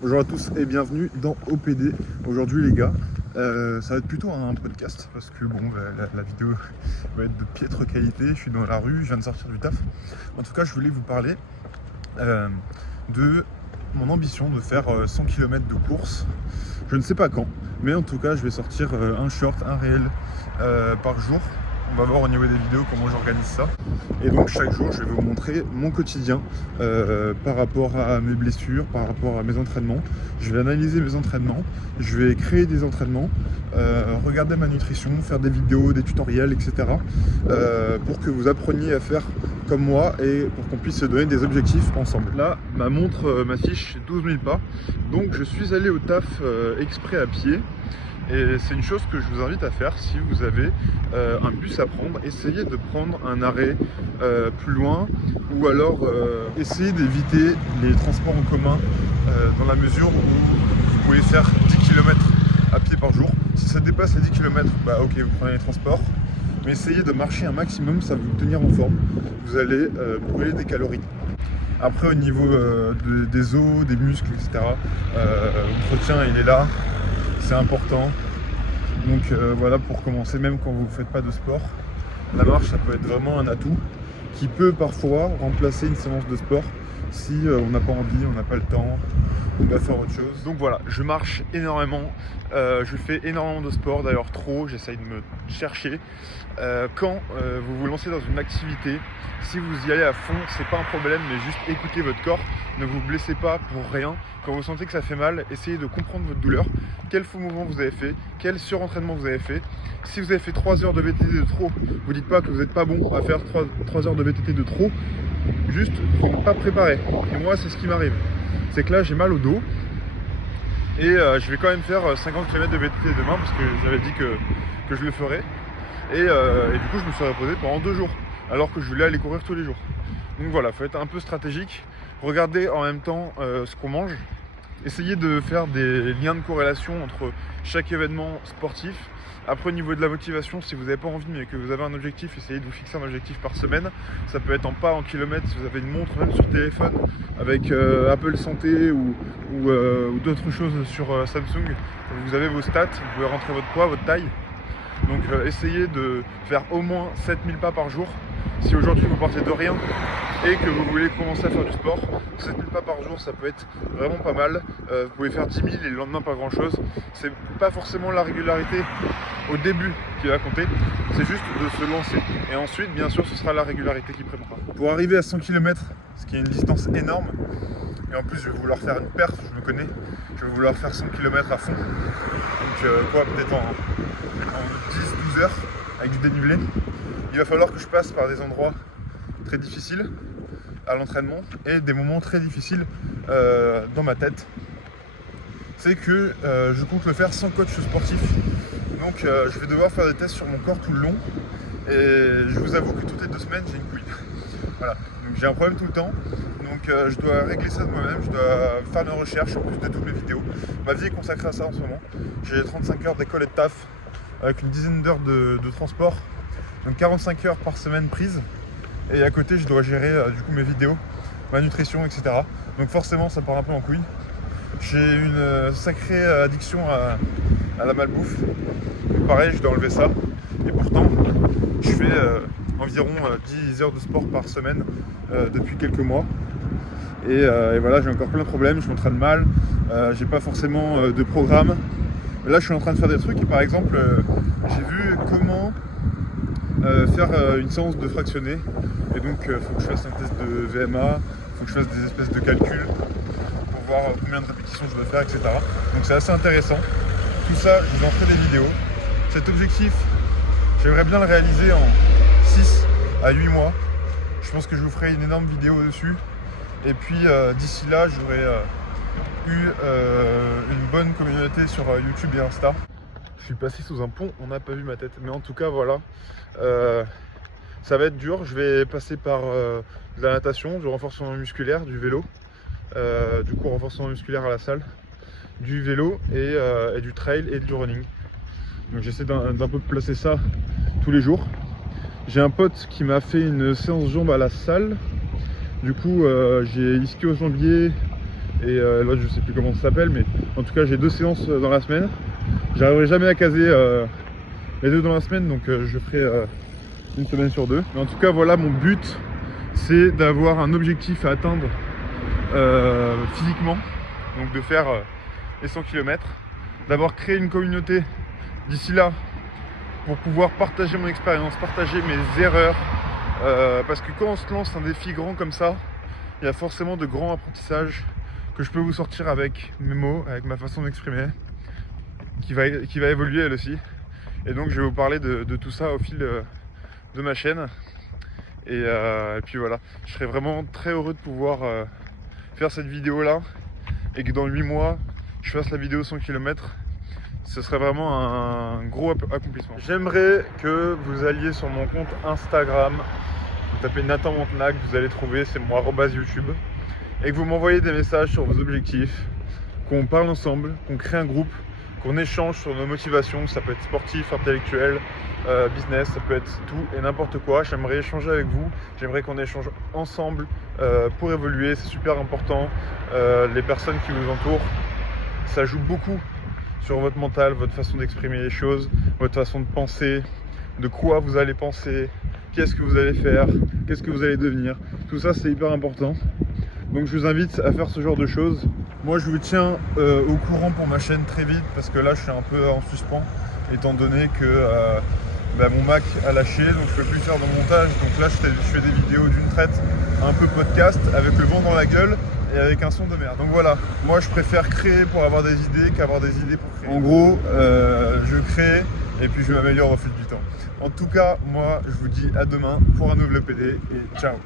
Bonjour à tous et bienvenue dans OPD. Aujourd'hui les gars, ça va être plutôt un podcast parce que bon, la vidéo va être de piètre qualité. Je suis dans la rue, je viens de sortir du taf. En tout cas, je voulais vous parler de mon ambition de faire 100 km de course. Je ne sais pas quand, mais en tout cas, je vais sortir un short, un réel par jour. On va voir au niveau des vidéos comment j'organise ça. Et donc chaque jour, je vais vous montrer mon quotidien par rapport à mes blessures, par rapport à mes entraînements. Je vais analyser mes entraînements, je vais créer des entraînements, regarder ma nutrition, faire des vidéos, des tutoriels, etc. Pour que vous appreniez à faire comme moi et pour qu'on puisse se donner des objectifs ensemble. Là, ma montre m'affiche 12 000 pas. Donc je suis allé au taf exprès à pied. Et c'est une chose que je vous invite à faire si vous avez un bus à prendre. Essayez de prendre un arrêt plus loin ou alors essayez d'éviter les transports en commun dans la mesure où vous pouvez faire 10 km à pied par jour. Si ça dépasse les 10 km, bah ok, vous prenez les transports. Mais essayez de marcher un maximum, ça va vous tenir en forme. Vous allez brûler des calories. Après au niveau des os, des muscles, etc. L'entretien il est là. C'est important. Donc voilà, pour commencer, même quand vous ne faites pas de sport, la marche ça peut être vraiment un atout qui peut parfois remplacer une séance de sport si on n'a pas envie, on n'a pas le temps, on doit faire autre chose. Donc voilà, je marche énormément, je fais énormément de sport, d'ailleurs trop, j'essaye de me chercher. Quand vous vous lancez dans une activité, si vous y allez à fond, c'est pas un problème, mais juste écoutez votre corps, ne vous blessez pas pour rien. Quand vous sentez que ça fait mal, essayez de comprendre votre douleur, quel faux mouvement vous avez fait, quel surentraînement vous avez fait. Si vous avez fait 3 heures de VTT de trop, vous dites pas que vous n'êtes pas bon à faire 3 heures de VTT de trop, juste vous n'êtes pas préparé. Et moi c'est ce qui m'arrive, c'est que là j'ai mal au dos, et je vais quand même faire 50 km de VTT demain parce que j'avais dit que je le ferais. Et du coup je me suis reposé pendant 2 jours alors que je voulais aller courir tous les jours. Donc voilà, il faut être un peu stratégique, regardez en même temps ce qu'on mange, essayez de faire des liens de corrélation entre chaque événement sportif. Après au niveau de la motivation, si vous n'avez pas envie mais que vous avez un objectif, essayez de vous fixer un objectif par semaine. Ça peut être en pas, en kilomètres, si vous avez une montre même sur téléphone avec Apple Santé ou d'autres choses sur Samsung. Vous avez vos stats, vous pouvez rentrer votre poids, votre taille. Donc essayez de faire au moins 7000 pas par jour. Si aujourd'hui vous partez de rien et que vous voulez commencer à faire du sport, 7000 pas par jour ça peut être vraiment pas mal. Vous pouvez faire 10 000 et le lendemain pas grand chose. C'est pas forcément la régularité au début qui va compter, c'est juste de se lancer. Et ensuite bien sûr ce sera la régularité qui prendra. Pour arriver à 100 km, ce qui est une distance énorme, et en plus je vais vouloir faire une perf, je me connais, je vais vouloir faire 100 km à fond. Donc quoi, peut-être en 10-12 heures avec du dénivelé. Il va falloir que je passe par des endroits très difficiles à l'entraînement et des moments très difficiles dans ma tête. C'est que je compte le faire sans coach sportif. Donc je vais devoir faire des tests sur mon corps tout le long. Et je vous avoue que toutes les 2 semaines j'ai une couille. Voilà, donc j'ai un problème tout le temps. Donc je dois régler ça de moi-même, je dois faire mes recherches en plus de toutes mes vidéos. Ma vie est consacrée à ça en ce moment. J'ai 35 heures d'école et de taf avec une dizaine d'heures de transport. Donc 45 heures par semaine prises. Et à côté je dois gérer du coup mes vidéos, ma nutrition, etc. Donc forcément ça part un peu en couille. J'ai une sacrée addiction à la malbouffe. Donc pareil, je dois enlever ça. Et pourtant je fais environ 10 heures de sport par semaine depuis quelques mois. Et voilà, j'ai encore plein de problèmes, je m'entraîne mal, j'ai pas forcément de programme. Mais là je suis en train de faire des trucs et par exemple j'ai vu comment faire une séance de fractionné. Et donc il faut que je fasse un test de VMA, il faut que je fasse des espèces de calculs pour voir combien de répétitions je dois faire, etc. Donc c'est assez intéressant. Tout ça, je vous en ferai des vidéos. Cet objectif, j'aimerais bien le réaliser en 6 à 8 mois. Je pense que je vous ferai une énorme vidéo dessus. Et puis d'ici là, j'aurai eu une bonne communauté sur YouTube et Insta. Je suis passé sous un pont, on n'a pas vu ma tête. Mais en tout cas, voilà. Ça va être dur. Je vais passer par de la natation, du renforcement musculaire, du vélo. Du coup, renforcement musculaire à la salle, du vélo et du trail et du running. Donc j'essaie d'un peu placer ça tous les jours. J'ai un pote qui m'a fait une séance jambes à la salle. Du coup j'ai ischio-jambier, et l'autre je sais plus comment ça s'appelle, mais en tout cas j'ai 2 séances dans la semaine. J'arriverai jamais à caser les 2 dans la semaine, donc je ferai une semaine sur 2. Mais en tout cas voilà, mon but c'est d'avoir un objectif à atteindre physiquement, donc de faire les 100 km, d'avoir créé une communauté d'ici là pour pouvoir partager mon expérience, partager mes erreurs, parce que quand on se lance un défi grand comme ça, il y a forcément de grands apprentissages que je peux vous sortir avec mes mots, avec ma façon d'exprimer, qui va évoluer elle aussi. Et donc je vais vous parler de tout ça au fil de ma chaîne. Et puis voilà, je serais vraiment très heureux de pouvoir faire cette vidéo là, et que dans 8 mois, je fasse la vidéo 100 km. Ce serait vraiment un gros accomplissement. J'aimerais que vous alliez sur mon compte Instagram, vous tapez Nathan Montenac, vous allez trouver, c'est mon @YouTube, et que vous m'envoyez des messages sur vos objectifs, qu'on parle ensemble, qu'on crée un groupe, qu'on échange sur nos motivations. Ça peut être sportif, intellectuel, business, ça peut être tout et n'importe quoi. J'aimerais échanger avec vous, j'aimerais qu'on échange ensemble pour évoluer, c'est super important. Les personnes qui vous entourent, ça joue beaucoup sur votre mental, votre façon d'exprimer les choses, votre façon de penser, de quoi vous allez penser, qu'est-ce que vous allez faire, qu'est-ce que vous allez devenir. Tout ça c'est hyper important. Donc je vous invite à faire ce genre de choses. Moi je vous tiens au courant pour ma chaîne très vite, parce que là je suis un peu en suspens, étant donné que mon Mac a lâché, donc je peux plus faire de montage. Donc là je fais des vidéos d'une traite, un peu podcast, avec le vent dans la gueule et avec un son de merde. Donc voilà, moi je préfère créer pour avoir des idées qu'avoir des idées pour créer. En gros, je crée et puis je m'améliore au fil du temps. En tout cas, moi je vous dis à demain pour un nouveau PD et ciao.